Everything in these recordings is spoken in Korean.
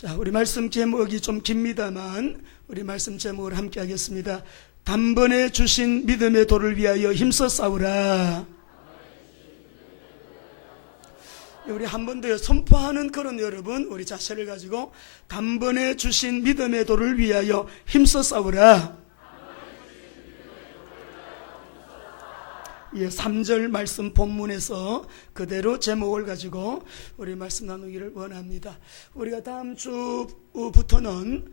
자, 우리 말씀 제목이 좀 깁니다만 우리 말씀 제목을 함께 하겠습니다. 단번에 주신 믿음의 도를 위하여 힘써 싸우라. 우리 한 번 더 선포하는 그런 여러분, 우리 자세를 가지고 단번에 주신 믿음의 도를 위하여 힘써 싸우라. 예, 3절 말씀 본문에서 그대로 제목을 가지고 우리 말씀 나누기를 원합니다. 우리가 다음 주부터는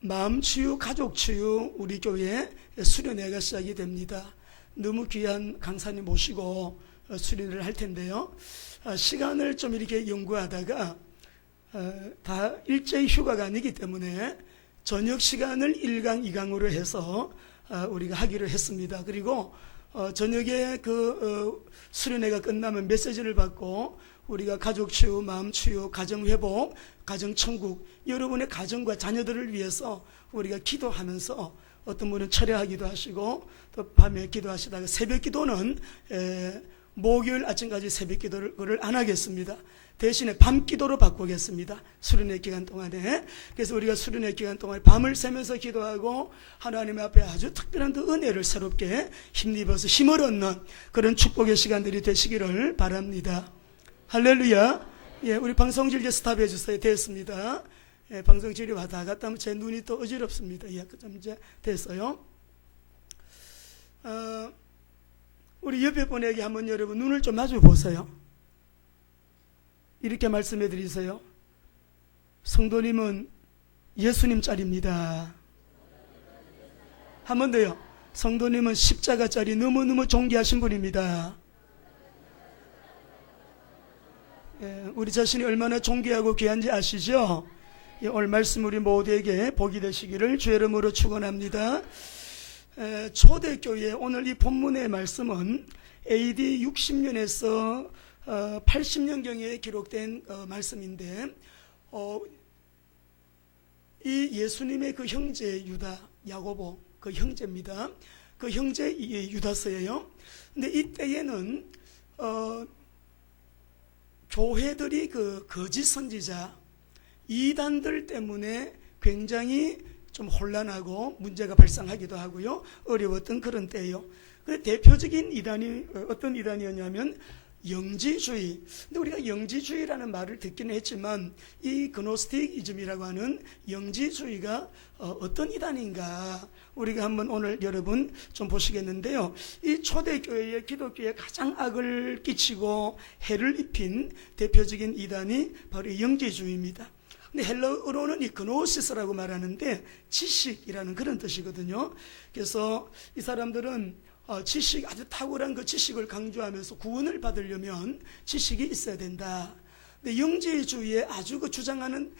마음치유, 가족치유 우리 교회 수련회가 시작이 됩니다. 너무 귀한 강사님 모시고 수련회를 할 텐데요. 시간을 좀 이렇게 연구하다가 다 일제히 휴가가 아니기 때문에 저녁 시간을 1강, 2강으로 해서 우리가 하기로 했습니다. 그리고 저녁에 수련회가 끝나면 메시지를 받고 우리가 가족치유, 마음치유, 가정회복, 가정천국, 여러분의 가정과 자녀들을 위해서 우리가 기도하면서 어떤 분은 철야하기도 하시고 또 밤에 기도하시다가 새벽 기도는 목요일 아침까지 새벽 기도를 안 하겠습니다. 대신에 밤 기도로 바꾸겠습니다. 수련회 기간 동안에. 그래서 우리가 수련회 기간 동안에 밤을 새면서 기도하고 하나님 앞에 아주 특별한 은혜를 새롭게 힘입어서 힘을 얻는 그런 축복의 시간들이 되시기를 바랍니다. 할렐루야. 예, 우리 방송질 이제 스탑해 주세요. 됐습니다. 예, 방송질이 왔다 갔다 하면 제 눈이 또 어지럽습니다. 예, 좀 이제 됐어요. 우리 옆에 분에게 한번 여러분 눈을 좀 마주 보세요. 이렇게 말씀해 드리세요. 성도님은 예수님 짤입니다. 한 번 더요. 성도님은 십자가 짤이 너무너무 존귀하신 분입니다. 예, 우리 자신이 얼마나 존귀하고 귀한지 아시죠? 예, 오늘 말씀 우리 모두에게 복이 되시기를 주의 이름으로 축원합니다. 초대교회 오늘 이 본문의 말씀은 AD 60년에서 80년경에 기록된 말씀인데 이 예수님의 그 형제 유다, 야고보 그 형제입니다. 그 형제 유다서예요. 근데 이때에는 교회들이 그 거짓 선지자 이단들 때문에 굉장히 좀 혼란하고 문제가 발생하기도 하고요. 어려웠던 그런 때예요. 근데 대표적인 이단이 어떤 이단이었냐면 영지주의. 근데 우리가 영지주의라는 말을 듣기는 했지만 이 그노스틱이즘이라고 하는 영지주의가 어떤 이단인가 우리가 한번 오늘 여러분 좀 보시겠는데요. 이 초대교회의 기독교에 가장 악을 끼치고 해를 입힌 대표적인 이단이 바로 이 영지주의입니다. 근데 헬라어로는 이 그노시스라고 말하는데 지식이라는 그런 뜻이거든요. 그래서 이 사람들은 지식, 아주 탁월한 그 지식을 강조하면서 구원을 받으려면 지식이 있어야 된다. 근데 영지주의에 아주 주장하는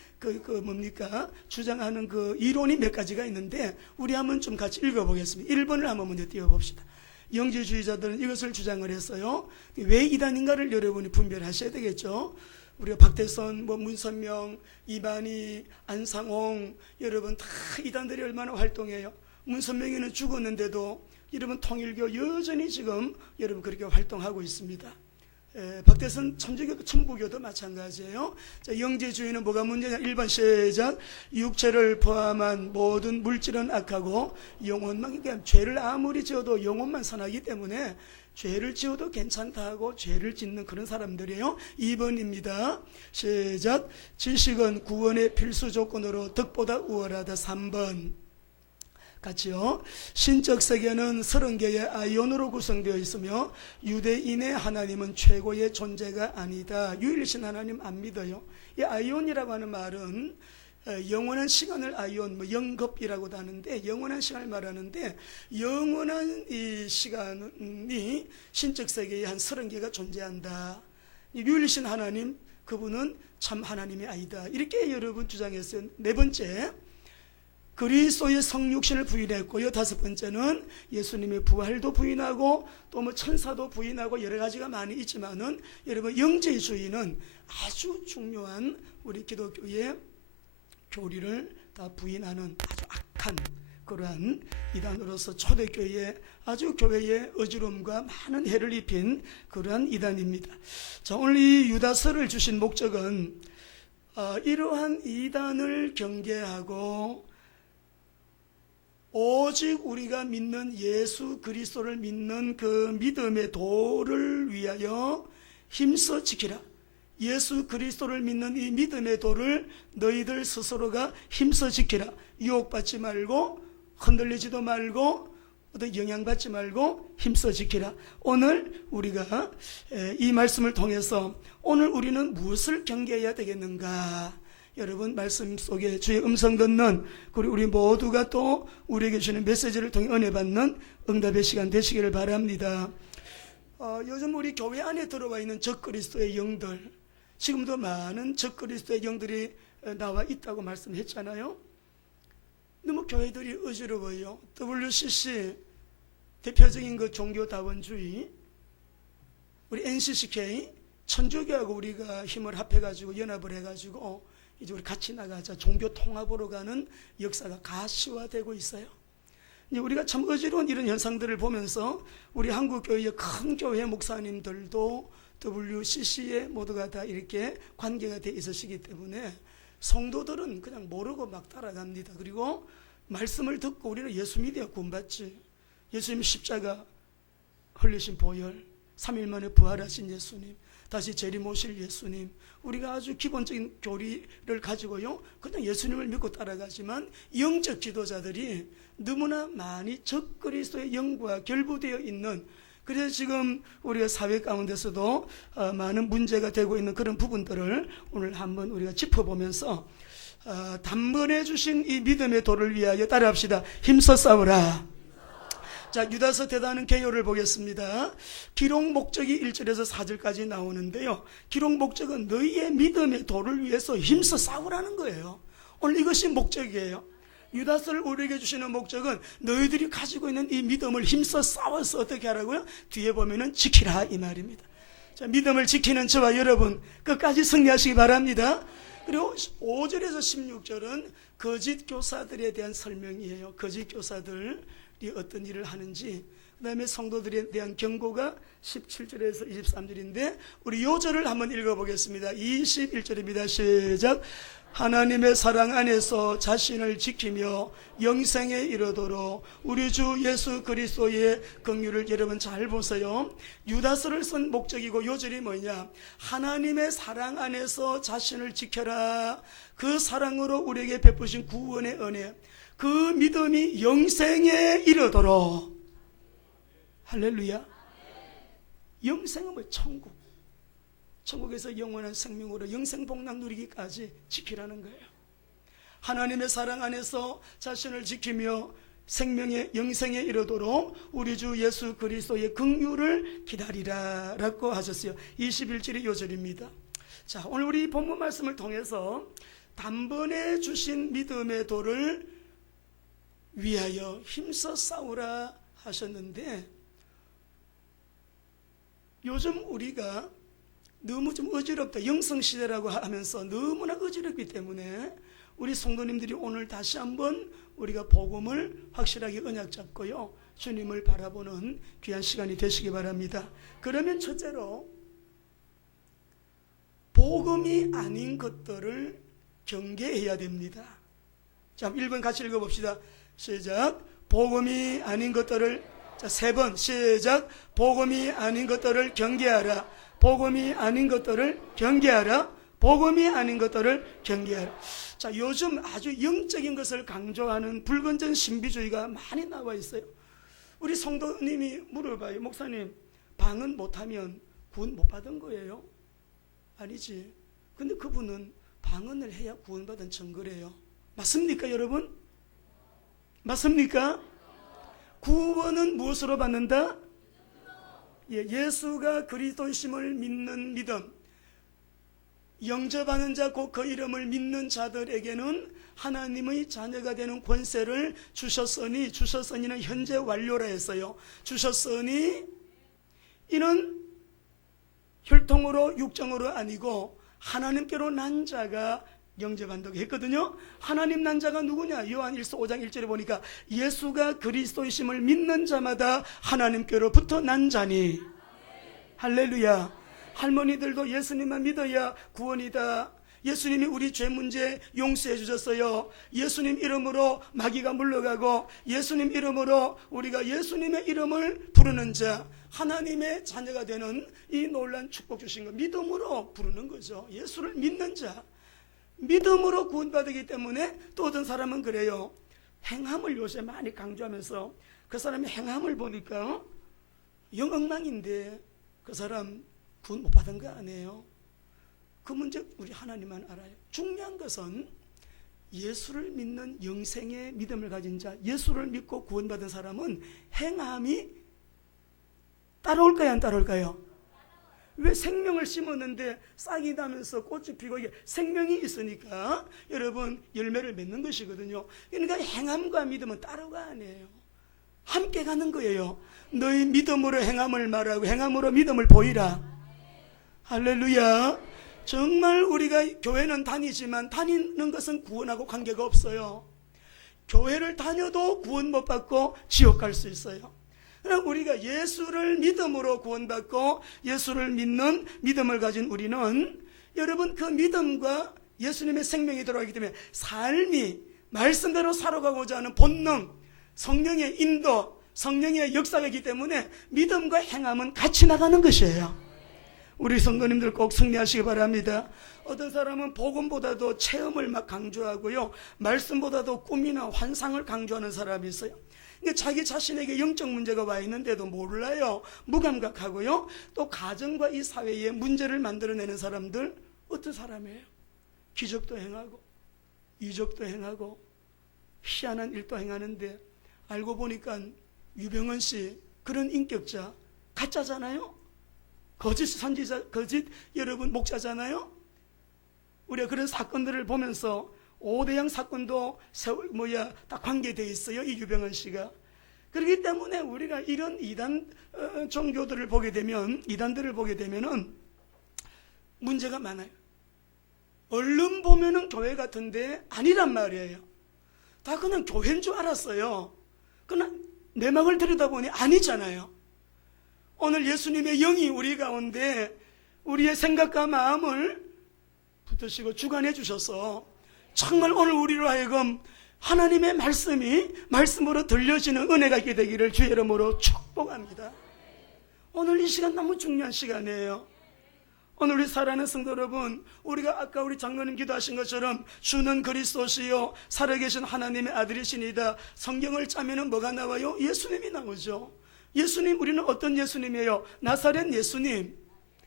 주장하는 그 이론이 몇 가지가 있는데 우리 한번 좀 같이 읽어보겠습니다. 1번을 한번 먼저 띄워봅시다. 영지주의자들은 이것을 주장을 했어요. 왜 이단인가를 여러분이 분별하셔야 되겠죠. 우리가 박대선, 문선명, 이반희, 안상홍 여러분 다 이단들이 얼마나 활동해요. 문선명이는 죽었는데도 여러분 통일교 여전히 지금 여러분 그렇게 활동하고 있습니다. 박대선 천부교도 마찬가지예요. 자, 영지주의는 뭐가 문제냐? 1번 시작. 육체를 포함한 모든 물질은 악하고 영혼만, 그러니까 죄를 아무리 지어도 영혼만 선하기 때문에 죄를 지어도 괜찮다 하고 죄를 짓는 그런 사람들이에요. 2번입니다. 시작. 지식은 구원의 필수 조건으로 덕보다 우월하다. 3번 같이요. 신적 세계는 30개의 아이온으로 구성되어 있으며 유대인의 하나님은 최고의 존재가 아니다. 유일신 하나님 안 믿어요. 이 아이온이라고 하는 말은 영원한 시간을 아이온, 영겁이라고도 하는데 영원한 시간을 말하는데 영원한 이 시간이 신적 세계에 한 30개가 존재한다. 유일신 하나님, 그분은 참 하나님이 아니다. 이렇게 여러분 주장했어요. 네 번째, 그리스도의 성육신을 부인했고요. 5번째는 예수님의 부활도 부인하고 또 천사도 부인하고 여러 가지가 많이 있지만은 여러분 영지주의는 아주 중요한 우리 기독교의 교리를 다 부인하는 아주 악한 그러한 이단으로서 초대교회에 아주 교회의 어지러움과 많은 해를 입힌 그러한 이단입니다. 자, 오늘 이 유다서를 주신 목적은 이러한 이단을 경계하고 오직 우리가 믿는 예수 그리스도를 믿는 그 믿음의 도를 위하여 힘써 지키라. 예수 그리스도를 믿는 이 믿음의 도를 너희들 스스로가 힘써 지키라. 유혹받지 말고 흔들리지도 말고 어떤 영향받지 말고 힘써 지키라. 오늘 우리가 이 말씀을 통해서 오늘 우리는 무엇을 경계해야 되겠는가? 여러분 말씀 속에 주의 음성 듣는 우리 모두가 또 우리에게 주는 메시지를 통해 은혜 받는 응답의 시간 되시기를 바랍니다. 요즘 우리 교회 안에 들어와 있는 적그리스도의 영들, 지금도 많은 적그리스도의 영들이 나와 있다고 말씀했잖아요. 너무 교회들이 어지러워요. WCC 대표적인 그 종교다원주의, 우리 NCCK 천주교하고 우리가 힘을 합해가지고 연합을 해가지고 이제 우리 같이 나가자 종교 통합으로 가는 역사가 가시화되고 있어요. 이제 우리가 참 어지러운 이런 현상들을 보면서 우리 한국 교회의 큰 교회 목사님들도 WCC에 모두가 다 이렇게 관계가 돼 있으시기 때문에 성도들은 그냥 모르고 막 따라갑니다. 그리고 말씀을 듣고 우리는 예수 믿어야 구원받지. 예수님 십자가 흘리신 보혈, 3일 만에 부활하신 예수님, 다시 재림오실 예수님, 우리가 아주 기본적인 교리를 가지고요 그냥 예수님을 믿고 따라가지만 영적 지도자들이 너무나 많이 적그리스도의 영과 결부되어 있는, 그래서 지금 우리가 사회 가운데서도 많은 문제가 되고 있는 그런 부분들을 오늘 한번 우리가 짚어보면서 단번에 주신 이 믿음의 도를 위하여 따라합시다. 힘써 싸우라. 자, 유다서 대단한 개요를 보겠습니다. 기록 목적이 1절에서 4절까지 나오는데요, 기록 목적은 너희의 믿음의 도를 위해서 힘써 싸우라는 거예요. 오늘 이것이 목적이에요. 유다서를 우리에게 주시는 목적은 너희들이 가지고 있는 이 믿음을 힘써 싸워서 어떻게 하라고요? 뒤에 보면은 지키라 이 말입니다. 자, 믿음을 지키는 저와 여러분 끝까지 승리하시기 바랍니다. 그리고 5절에서 16절은 거짓 교사들에 대한 설명이에요. 거짓 교사들이 어떤 일을 하는지, 그 다음에 성도들에 대한 경고가 17절에서 23절인데 우리 요 절을 한번 읽어보겠습니다. 21절입니다. 시작. 하나님의 사랑 안에서 자신을 지키며 영생에 이르도록 우리 주 예수 그리스도의 긍휼을, 여러분 잘 보세요. 유다서를 쓴 목적이고 요절이 뭐냐? 하나님의 사랑 안에서 자신을 지켜라. 그 사랑으로 우리에게 베푸신 구원의 은혜, 그 믿음이 영생에 이르도록. 할렐루야. 영생은 뭐 천국, 천국에서 영원한 생명으로 영생복락 누리기까지 지키라는 거예요. 하나님의 사랑 안에서 자신을 지키며 생명의 영생에 이르도록 우리 주 예수 그리스도의 긍휼을 기다리라 라고 하셨어요. 21절이 요절입니다. 자, 오늘 우리 본문 말씀을 통해서 단번에 주신 믿음의 도를 위하여 힘써 싸우라 하셨는데, 요즘 우리가 너무 좀 어지럽다, 영성시대라고 하면서 너무나 어지럽기 때문에 우리 성도님들이 오늘 다시 한번 우리가 복음을 확실하게 언약 잡고요 주님을 바라보는 귀한 시간이 되시기 바랍니다. 그러면 첫째로 복음이 아닌 것들을 경계해야 됩니다. 자, 1번 같이 읽어봅시다. 시작. 복음이 아닌 것들을, 자, 3번 시작. 복음이 아닌 것들을 경계하라. 복음이 아닌 것들을 경계하라. 복음이 아닌 것들을 경계하라. 자, 요즘 아주 영적인 것을 강조하는 불건전 신비주의가 많이 나와 있어요. 우리 성도님이 물어봐요. 목사님, 방언 못하면 구원 못 받은 거예요? 아니지. 근데 그분은 방언을 해야 구원받은 증거래요. 맞습니까, 여러분? 맞습니까? 구원은 무엇으로 받는다? 예수가 그리스도이심을 믿는 믿음, 영접하는 자 곧 그 이름을 믿는 자들에게는 하나님의 자녀가 되는 권세를 주셨으니, 주셨으니는 현재 완료라 했어요. 주셨으니 이는 혈통으로 육정으로 아니고 하나님께로 난 자가 영접한다고 했거든요. 하나님 난 자가 누구냐? 요한 1서 5장 1절에 보니까 예수가 그리스도이심을 믿는 자마다 하나님께로부터 난 자니. 할렐루야. 할머니들도 예수님만 믿어야 구원이다, 예수님이 우리 죄 문제 용서해 주셨어요. 예수님 이름으로 마귀가 물러가고 예수님 이름으로 우리가 예수님의 이름을 부르는 자, 하나님의 자녀가 되는 이 놀라운 축복 주신 거 믿음으로 부르는 거죠. 예수를 믿는 자, 믿음으로 구원받기 때문에 또 어떤 사람은 그래요. 행함을 요새 많이 강조하면서 그 사람의 행함을 보니까 영엉망인데 그 사람 구원 못 받은 거 아니에요? 그 문제 우리 하나님만 알아요. 중요한 것은 예수를 믿는 영생의 믿음을 가진 자, 예수를 믿고 구원받은 사람은 행함이 따라올까요, 안 따라올까요? 왜 생명을 심었는데 싹이 나면서 꽃이 피고 이게 생명이 있으니까 여러분 열매를 맺는 것이거든요. 그러니까 행함과 믿음은 따로가 아니에요. 함께 가는 거예요. 너희 믿음으로 행함을 말하고 행함으로 믿음을 보이라. 할렐루야. 정말 우리가 교회는 다니지만 다니는 것은 구원하고 관계가 없어요. 교회를 다녀도 구원 못 받고 지옥 갈 수 있어요. 그럼 우리가 예수를 믿음으로 구원받고 예수를 믿는 믿음을 가진 우리는 여러분 그 믿음과 예수님의 생명이 들어가기 때문에 삶이 말씀대로 살아가고자 하는 본능, 성령의 인도, 성령의 역사가 있기 때문에 믿음과 행함은 같이 나가는 것이에요. 우리 성도님들 꼭 승리하시기 바랍니다. 어떤 사람은 복음보다도 체험을 막 강조하고요, 말씀보다도 꿈이나 환상을 강조하는 사람이 있어요. 그러니까 자기 자신에게 영적 문제가 와 있는데도 몰라요. 무감각하고요. 또 가정과 이 사회에 문제를 만들어내는 사람들 어떤 사람이에요? 기적도 행하고 이적도 행하고 희한한 일도 행하는데 알고 보니까 유병헌 씨 그런 인격자 가짜잖아요. 거짓 선지자, 거짓 여러분 목자잖아요. 우리가 그런 사건들을 보면서 오대양 사건도 다 관계되어 있어요. 이 유병헌 씨가. 그렇기 때문에 우리가 이런 이단 종교들을 보게 되면, 이단들을 보게 되면은 문제가 많아요. 얼른 보면은 교회 같은데 아니란 말이에요. 다 그냥 교회인 줄 알았어요. 그러나 내막을 들여다보니 아니잖아요. 오늘 예수님의 영이 우리 가운데 우리의 생각과 마음을 붙드시고 주관해 주셔서 정말 오늘 우리로 하여금 하나님의 말씀이 말씀으로 들려지는 은혜가 있게 되기를 주의 이름으로 축복합니다. 오늘 이 시간 너무 중요한 시간이에요. 오늘 우리 사랑하는 성도 여러분, 우리가 아까 우리 장로님 기도하신 것처럼 주는 그리스도시요 살아계신 하나님의 아들이시니다. 성경을 짜면은 뭐가 나와요? 예수님이 나오죠. 예수님, 우리는 어떤 예수님이에요? 나사렛 예수님.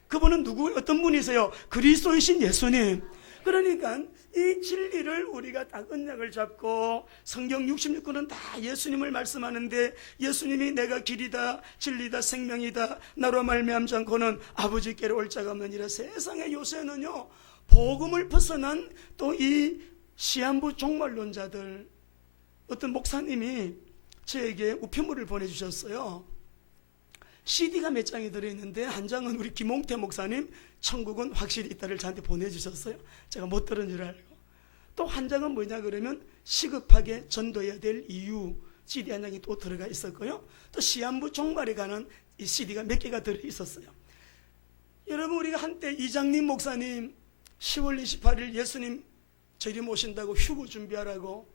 그분은 누구, 어떤 분이세요? 그리스도이신 예수님. 그러니까 이 진리를 우리가 딱 언약을 잡고 성경 66권은 다 예수님을 말씀하는데 예수님이 내가 길이다 진리다 생명이다 나로 말미암지 않고는 아버지께로 올 자가 없느니라. 세상에 요새는요 복음을 벗어난 또 이 시한부 종말론자들, 어떤 목사님이 저에게 우편물을 보내주셨어요. CD가 몇 장이 들어있는데 한 장은 우리 김홍태 목사님 천국은 확실히 있다를 저한테 보내주셨어요. 제가 못 들은 줄 알고. 또 한 장은 뭐냐 그러면 시급하게 전도해야 될 이유 CD 한 장이 또 들어가 있었고요. 또 시한부 종말에 관한 이 CD가 몇 개가 들어있었어요. 여러분, 우리가 한때 이장님 목사님 10월 28일 예수님 재림 오신다고 휴거 준비하라고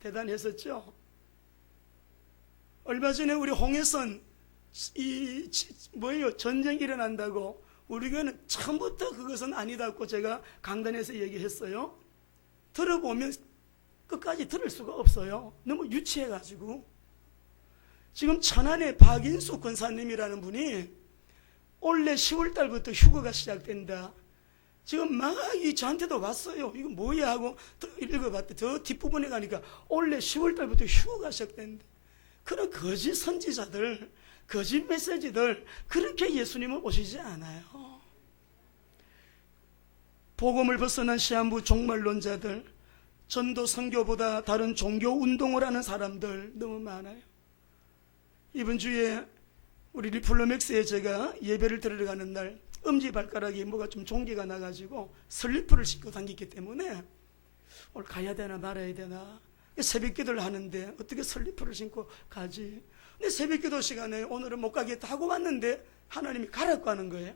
대단했었죠. 얼마 전에 우리 홍해선 전쟁이 일어난다고 우리 교회는 처음부터 그것은 아니다고 제가 강단에서 얘기했어요. 들어보면 끝까지 들을 수가 없어요. 너무 유치해가지고. 지금 천안의 박인수 권사님이라는 분이 올해 10월 달부터 휴거가 시작된다. 지금 막 저한테도 왔어요. 이거 뭐야 하고 읽어봤더니 저 뒷부분에 가니까 올해 10월 달부터 휴거가 시작된다. 그런 거짓 선지자들, 거짓 메시지들, 그렇게 예수님은 오시지 않아요. 복음을 벗어난 시한부 종말론자들, 전도 선교보다 다른 종교 운동을 하는 사람들 너무 많아요. 이번 주에 우리 리플로맥스에 제가 예배를 들어가는 날 엄지발가락이 뭐가 좀 종기가 나가지고 슬리퍼를 신고 다니기 때문에 오늘 가야 되나 말아야 되나 새벽 기도를 하는데 어떻게 슬리퍼를 신고 가지? 근데 새벽 기도 시간에 오늘은 못 가겠다 하고 왔는데 하나님이 가라고 하는 거예요.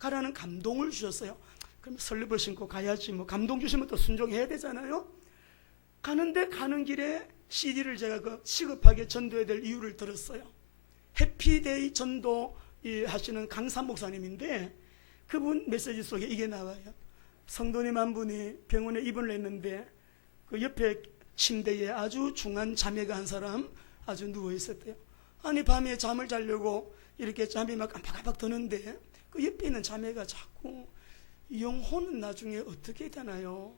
가라는 감동을 주셨어요. 그럼 설립을 신고 가야지, 뭐 감동 주시면 또 순종해야 되잖아요. 가는데 가는 길에 CD를 제가 그 시급하게 전도해야 될 이유를 들었어요. 해피데이 전도 하시는 강산 목사님인데 그분 메시지 속에 이게 나와요. 성도님 한 분이 병원에 입원을 했는데 그 옆에 침대에 아주 중한 자매가 한 사람 아주 누워 있었대요. 아니 밤에 잠을 자려고 이렇게 잠이 막 깜빡깜빡 드는데 그 옆에 있는 자매가 자꾸 영혼은 나중에 어떻게 되나요?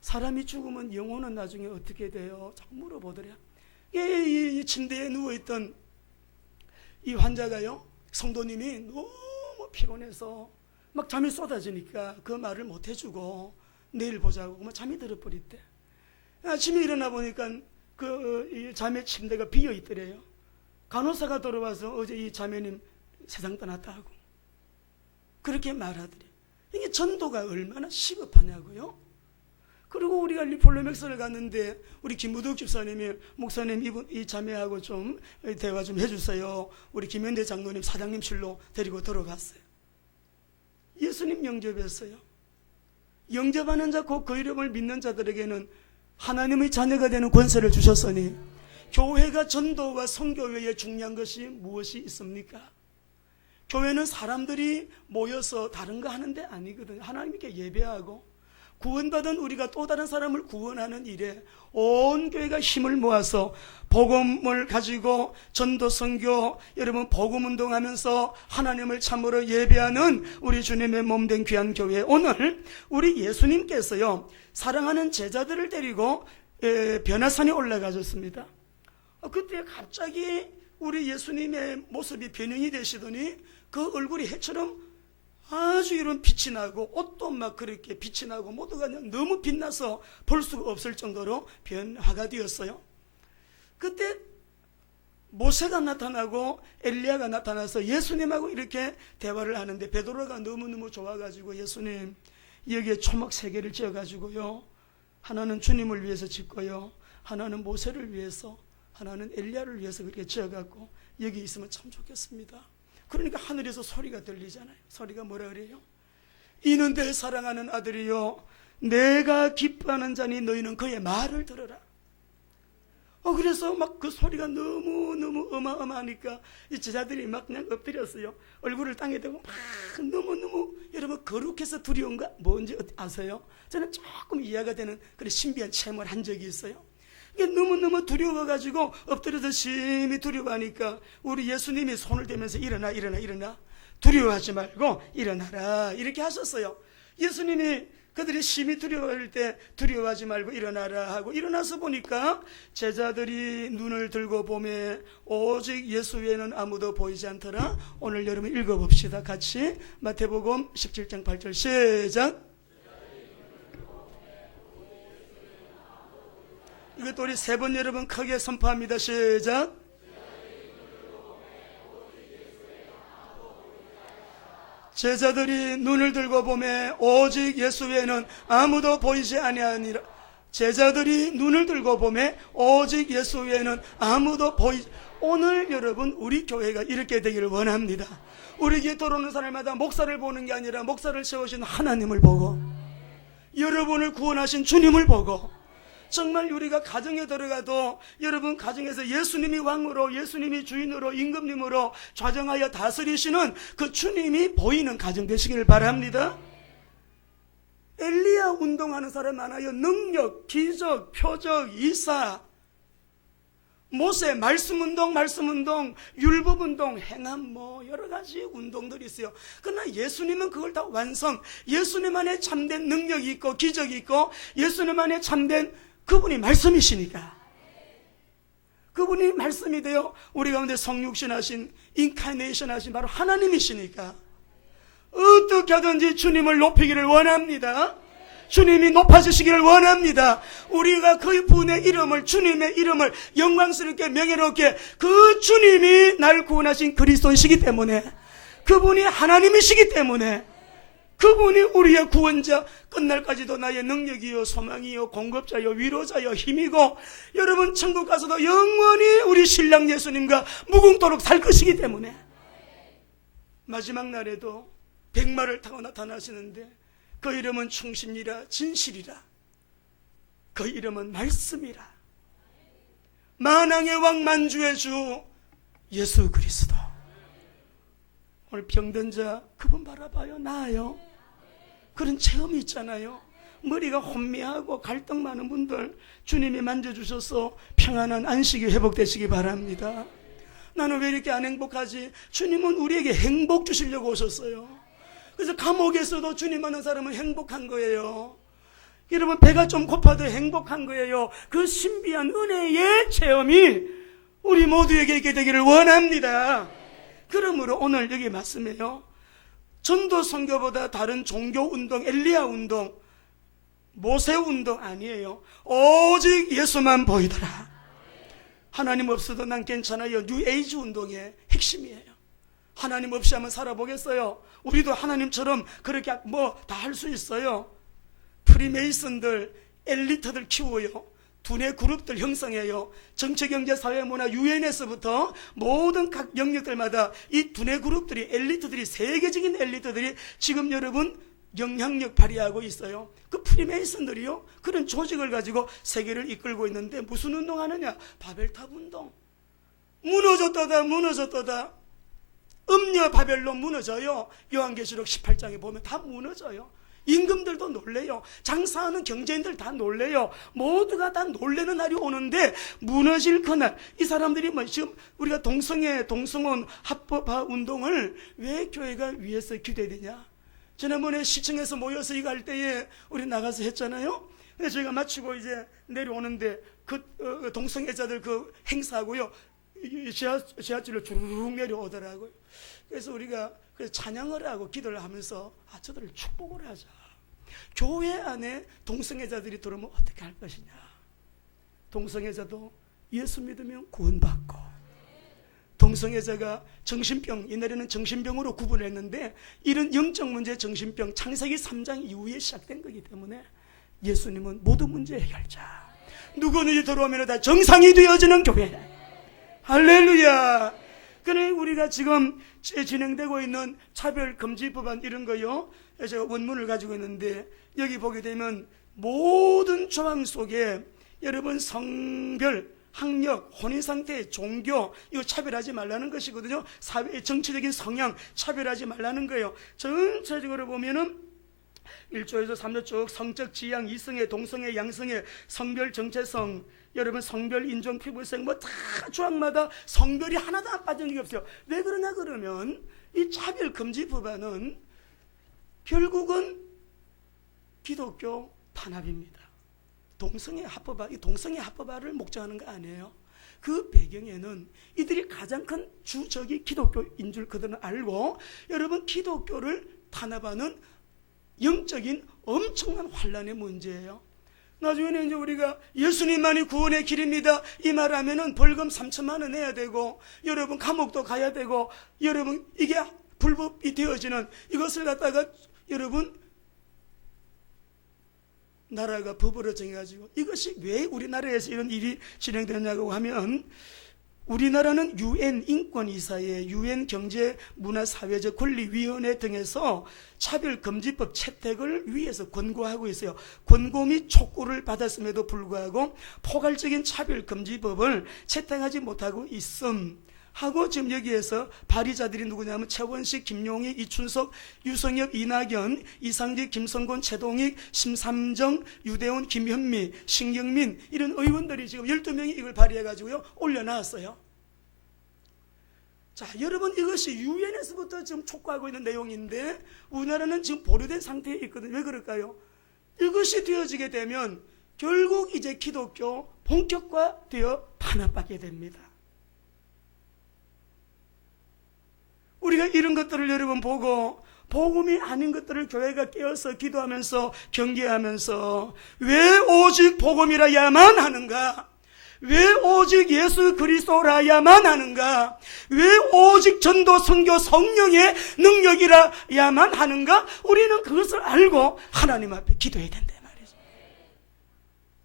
사람이 죽으면 영혼은 나중에 어떻게 돼요? 자꾸 물어보더래요. 이 침대에 누워있던 이 환자가요, 성도님이 너무 피곤해서 막 잠이 쏟아지니까 그 말을 못 해주고 내일 보자고 막 잠이 들어버렸대. 아침에 일어나 보니까 이 자매 침대가 비어 있더래요. 간호사가 들어와서 어제 이 자매님 세상 떠났다 하고 그렇게 말하더래요. 이게 전도가 얼마나 시급하냐고요. 그리고 우리가 리폴로맥스를 갔는데 우리 김무덕 집사님이 목사님 이 자매하고 좀 대화 좀 해주세요. 우리 김현대 장로님 사장님실로 데리고 들어갔어요. 예수님 영접했어요. 영접하는 자 곧 그 이름을 믿는 자들에게는 하나님의 자녀가 되는 권세를 주셨으니 교회가 전도와 선교 외에 중요한 것이 무엇이 있습니까? 교회는 사람들이 모여서 다른 거 하는 데 아니거든요. 하나님께 예배하고 구원받은 우리가 또 다른 사람을 구원하는 일에 온 교회가 힘을 모아서 복음을 가지고 전도 선교, 여러분 복음 운동하면서 하나님을 참으로 예배하는 우리 주님의 몸된 귀한 교회. 오늘 우리 예수님께서요 사랑하는 제자들을 데리고 변화산에 올라가셨습니다. 그때 갑자기 우리 예수님의 모습이 변형이 되시더니 그 얼굴이 해처럼 아주 이런 빛이 나고 옷도 막 그렇게 빛이 나고 모두가 너무 빛나서 볼 수가 없을 정도로 변화가 되었어요. 그때 모세가 나타나고 엘리야가 나타나서 예수님하고 이렇게 대화를 하는데 베드로가 너무너무 좋아가지고 예수님 여기에 초막 3개를 지어가지고요 하나는 주님을 위해서 짓고요 하나는 모세를 위해서 하나는 엘리야를 위해서 그렇게 지어갖고 여기 있으면 참 좋겠습니다. 그러니까 하늘에서 소리가 들리잖아요. 소리가 뭐라 그래요? 이는 내 사랑하는 아들이요 내가 기뻐하는 자니 너희는 그의 말을 들어라. 그래서 막 그 소리가 너무너무 어마어마하니까 이 제자들이 막 그냥 엎드렸어요. 얼굴을 땅에 대고 막 너무너무 여러분 거룩해서 두려운 거 뭔지 아세요? 저는 조금 이해가 되는 그런 신비한 체험을 한 적이 있어요. 이게 너무너무 두려워가지고 엎드려서 심히 두려워하니까 우리 예수님이 손을 대면서 일어나 두려워하지 말고 일어나라 이렇게 하셨어요. 예수님이 그들이 심히 두려워할 때 두려워하지 말고 일어나라 하고 일어나서 보니까 제자들이 눈을 들고 보매 오직 예수 외에는 아무도 보이지 않더라. 오늘 여러분 읽어봅시다. 같이 마태복음 17장 8절 시작. 이것도 우리 3번 여러분 크게 선포합니다. 시작. 제자들이 눈을 들고 보매 오직 예수 외에는 아무도 보이지 아니하니라. 제자들이 눈을 들고 보매 오직 예수 외에는 아무도 보이지. 오늘 여러분 우리 교회가 이렇게 되기를 원합니다. 우리 교회 들어오는 사람마다 목사를 보는 게 아니라 목사를 세우신 하나님을 보고 여러분을 구원하신 주님을 보고 정말 우리가 가정에 들어가도 여러분 가정에서 예수님이 왕으로 예수님이 주인으로 임금님으로 좌정하여 다스리시는 그 주님이 보이는 가정 되시기를 바랍니다. 엘리야 운동하는 사람 많아요. 능력, 기적, 표적, 이사, 모세 말씀운동, 율법운동, 행함 뭐 여러 가지 운동들이 있어요. 그러나 예수님은 그걸 다 완성, 예수님 안에 참된 능력이 있고 기적이 있고 예수님 안에 참된 그분이 말씀이시니까 그분이 말씀이 되어 우리 가운데 성육신 하신 인카네이션 하신 바로 하나님이시니까 어떻게 하든지 주님을 높이기를 원합니다. 주님이 높아지시기를 원합니다. 우리가 그분의 이름을 주님의 이름을 영광스럽게 명예롭게 그 주님이 날 구원하신 그리스도이시기 때문에 그분이 하나님이시기 때문에 그분이 우리의 구원자 끝날까지도 나의 능력이요 소망이요 공급자요 위로자요 힘이고 여러분 천국 가서도 영원히 우리 신랑 예수님과 무궁토록 살 것이기 때문에 마지막 날에도 백마를 타고 나타나시는데 그 이름은 충신이라 진실이라. 그 이름은 말씀이라. 만왕의 왕 만주의 주 예수 그리스도. 오늘 병든 자 그분 바라봐요. 나아요. 그런 체험이 있잖아요. 머리가 혼미하고 갈등 많은 분들 주님이 만져주셔서 평안한 안식이 회복되시기 바랍니다. 나는 왜 이렇게 안 행복하지? 주님은 우리에게 행복 주시려고 오셨어요. 그래서 감옥에서도 주님 아는 사람은 행복한 거예요. 여러분 배가 좀 고파도 행복한 거예요. 그 신비한 은혜의 체험이 우리 모두에게 있게 되기를 원합니다. 그러므로 오늘 여기 말씀해요. 전도 선교보다 다른 종교 운동, 엘리야 운동, 모세 운동 아니에요. 오직 예수만 보이더라. 하나님 없어도 난 괜찮아요. 뉴에이지 운동의 핵심이에요. 하나님 없이 한번 살아보겠어요. 우리도 하나님처럼 그렇게 뭐 다 할 수 있어요. 프리메이슨들, 엘리트들 키워요. 두뇌 그룹들 형성해요. 정치, 경제, 사회, 문화, 유엔에서부터 모든 각 영역들마다 이 두뇌 그룹들이, 엘리트들이, 세계적인 엘리트들이 지금 여러분 영향력 발휘하고 있어요. 그 프리메이슨들이요, 그런 조직을 가지고 세계를 이끌고 있는데 무슨 운동하느냐? 바벨탑 운동. 무너졌다. 음녀 바벨론 무너져요. 요한계시록 18장에 보면 다 무너져요. 임금들도 놀래요. 장사하는 경제인들 다 놀래요. 모두가 다 놀래는 날이 오는데 무너질 그날, 이 사람들이 뭐 지금 우리가 동성혼 합법화 운동을 왜 교회가 위에서 기도해야 되냐? 지난번에 시청에서 모여서 이거 할 때에 우리 나가서 했잖아요. 근데 저희가 마치고 이제 내려오는데 그 동성애자들 그 행사하고요, 지하철로 주르륵 내려오더라고요. 그래서 우리가 찬양을 하고 기도를 하면서 저들을 축복을 하자. 교회 안에 동성애자들이 들어오면 어떻게 할 것이냐. 동성애자도 예수 믿으면 구원받고, 동성애자가 정신병, 옛날에는 정신병으로 구분했는데 이런 영적 문제, 정신병 창세기 3장 이후에 시작된 거기 때문에 예수님은 모든 문제 해결자. 누구든지 들어오면 다 정상이 되어지는 교회. 할렐루야. 그래 우리가 지금 진행되고 있는 차별금지법안 이런 거요, 제가 원문을 가지고 있는데 여기 보게 되면 모든 조항 속에 여러분 성별, 학력, 혼인상태, 종교 이거 차별하지 말라는 것이거든요. 사회, 정치적인 성향 차별하지 말라는 거예요. 전체적으로 보면은 1조에서 3조 쭉 성적 지향, 이성애, 동성애, 양성애, 성별 정체성, 여러분 성별, 인종, 피부색 뭐 다 조항마다 성별이 하나도 안 빠진 적이 없어요. 왜 그러냐 그러면 이 차별금지 법안은 결국은 기독교 탄압입니다. 동성애 합법화를 목적하는 거 아니에요. 그 배경에는 이들이 가장 큰 주적이 기독교인 줄 그들은 알고, 여러분 기독교를 탄압하는 영적인 엄청난 환란의 문제예요. 나중에는 이제 우리가 예수님만이 구원의 길입니다 이 말하면은 벌금 3천만 원 내야 되고, 여러분 감옥도 가야 되고, 여러분 이게 불법이 되어지는 이것을 갖다가 여러분 나라가 법으로 정해가지고, 이것이 왜 우리나라에서 이런 일이 진행되냐고 하면, 우리나라는 UN 인권이사회, UN 경제문화사회적 권리위원회 등에서 차별금지법 채택을 위해서 권고하고 있어요. 권고 및 촉구를 받았음에도 불구하고 포괄적인 차별금지법을 채택하지 못하고 있음 하고, 지금 여기에서 발의자들이 누구냐면 최원식, 김용희, 이춘석, 유성엽, 이낙연, 이상직, 김성곤, 최동익, 심삼정, 유대훈, 김현미, 신경민 이런 의원들이 지금 12명이 이걸 발의해가지고요 올려놨어요. 자, 여러분 이것이 유엔에서부터 지금 촉구하고 있는 내용인데 우리나라는 지금 보류된 상태에 있거든요. 왜 그럴까요? 이것이 되어지게 되면 결국 이제 기독교 본격화되어 탄압받게 됩니다. 우리가 이런 것들을 여러분 보고 복음이 아닌 것들을 교회가 깨어서 기도하면서 경계하면서 왜 오직 복음이라야만 하는가? 왜 오직 예수 그리스도라야만 하는가? 왜 오직 전도 선교 성령의 능력이라야만 하는가? 우리는 그것을 알고 하나님 앞에 기도해야 된다 말이죠.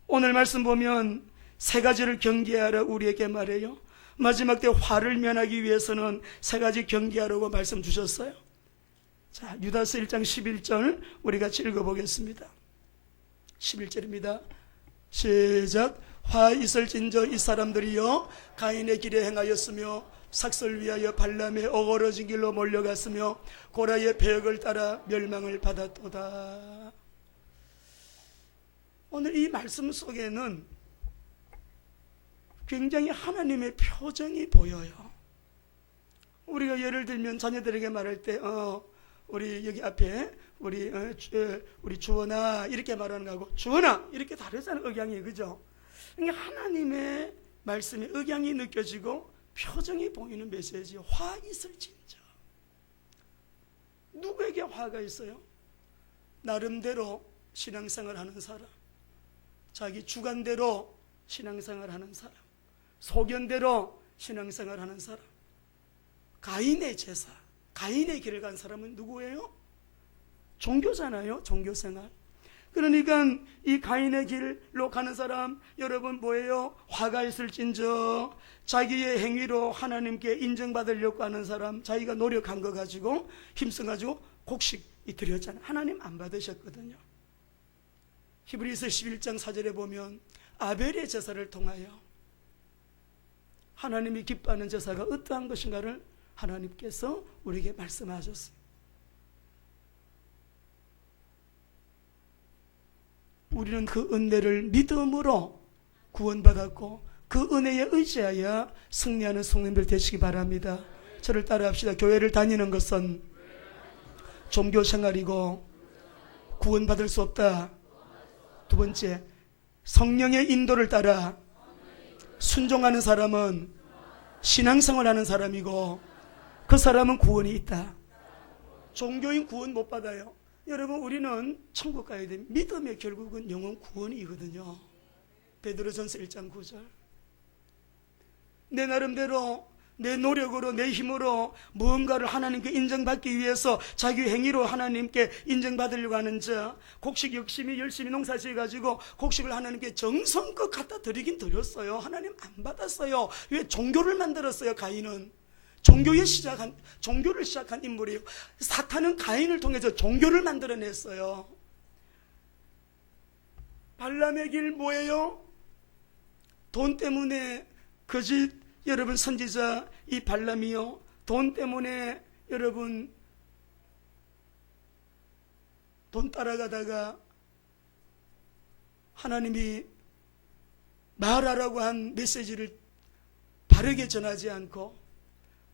오늘 말씀 보면 세 가지를 경계하라 우리에게 말해요. 마지막 때 화를 면하기 위해서는 세 가지 경계하라고 말씀 주셨어요. 자, 유다서 1장 11절 우리 같이 읽어보겠습니다. 11절입니다. 시작. 화 있을진저 이 사람들이여 가인의 길에 행하였으며 삭설 위하여 발람의 어그러진 길로 몰려갔으며 고라의 배역을 따라 멸망을 받았도다. 오늘 이 말씀 속에는 굉장히 하나님의 표정이 보여요. 우리가 예를 들면 자녀들에게 말할 때 우리 여기 앞에 우리 주원아 이렇게 말하는 거하고 주원아 이렇게 다르잖아요. 억양이, 그죠? 그러니까 하나님의 말씀에 억양이 느껴지고 표정이 보이는 메시지. 화 있을진저. 누구에게 화가 있어요? 나름대로 신앙생활 하는 사람, 자기 주관대로 신앙생활 하는 사람, 소견대로 신앙생활 하는 사람. 가인의 제사, 가인의 길을 간 사람은 누구예요? 종교잖아요. 종교생활. 그러니까 이 가인의 길로 가는 사람, 여러분 뭐예요? 화가 있을진저. 자기의 행위로 하나님께 인정받으려고 하는 사람, 자기가 노력한 거 가지고 힘써가지고 곡식이 드렸잖아요. 하나님 안 받으셨거든요. 히브리서 11장 4절에 보면 아벨의 제사를 통하여 하나님이 기뻐하는 제사가 어떠한 것인가를 하나님께서 우리에게 말씀하셨습니다. 우리는 그 은혜를 믿음으로 구원받았고 그 은혜에 의지하여 승리하는 성도님들 되시기 바랍니다. 저를 따라합시다. 교회를 다니는 것은 종교생활이고 구원받을 수 없다. 두 번째, 성령의 인도를 따라 순종하는 사람은 신앙생활하는 사람이고 그 사람은 구원이 있다. 종교인 구원 못 받아요. 여러분, 우리는 천국 가야 돼. 믿음의 결국은 영혼 구원이거든요. 베드로전서 1장 9절. 내 나름대로 내 노력으로 내 힘으로 무언가를 하나님께 인정받기 위해서 자기 행위로 하나님께 인정받으려고 하는 자, 곡식 열심히 농사 지어가지고 곡식을 하나님께 정성껏 갖다 드리긴 드렸어요. 하나님 안 받았어요. 왜? 종교를 만들었어요. 가인은 종교를 시작한 인물이에요. 사탄은 가인을 통해서 종교를 만들어냈어요. 발람의 길 뭐예요? 돈 때문에 거짓, 여러분 선지자 이 발람이요, 돈 때문에 여러분 돈 따라가다가 하나님이 말하라고 한 메시지를 바르게 전하지 않고